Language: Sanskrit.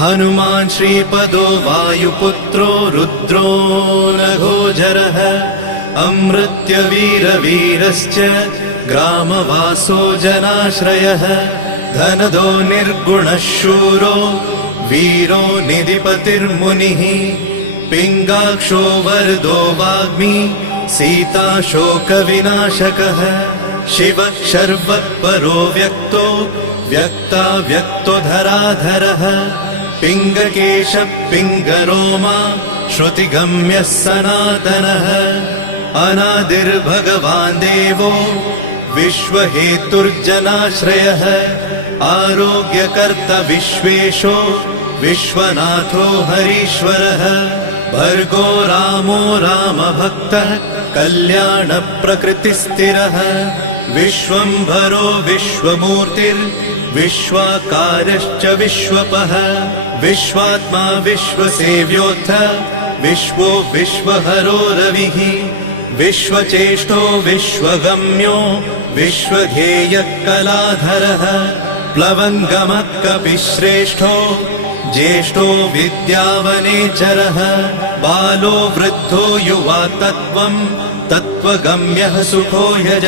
हनुमान् श्रीपदो वायुपुत्रो रुद्रो नघोजरः अमृत्यवीरवीरश्च ग्रामवासो जनाश्रयः धनदो निर्गुणः शूरो वीरो निधिपतिर्मुनिः पिङ्गाक्षो वरदो वाग्मी सीताशोकविनाशकः शिवः शर्वत्परो व्यक्तो व्यक्तो धराधरः पिङ्गकेशः पिङ्गरोमा श्रुतिगम्यः सनातनः अनादिर्भगवान् देवो विश्वहेतुर्जनाश्रयः आरोग्यकर्ता विश्वेशो विश्वनाथो हरीश्वरः भर्गो रामो रामभक्तः कल्याणप्रकृतिस्थिरः विश्वम्भरो विश्वमूर्तिर्विश्वाकारश्च विश्वपः विश्वात्मा विश्वसेव्योऽथ विश्वो विश्वहरो रविः विश्वचेष्टो विश्वगम्यो विश्वध्येयः कलाधरः प्लवङ्गमः कपिश्रेष्ठो ज्येष्ठो विद्यावनेचरः बालो वृद्धो युवा तत्त्वगम्यः सुखो यज।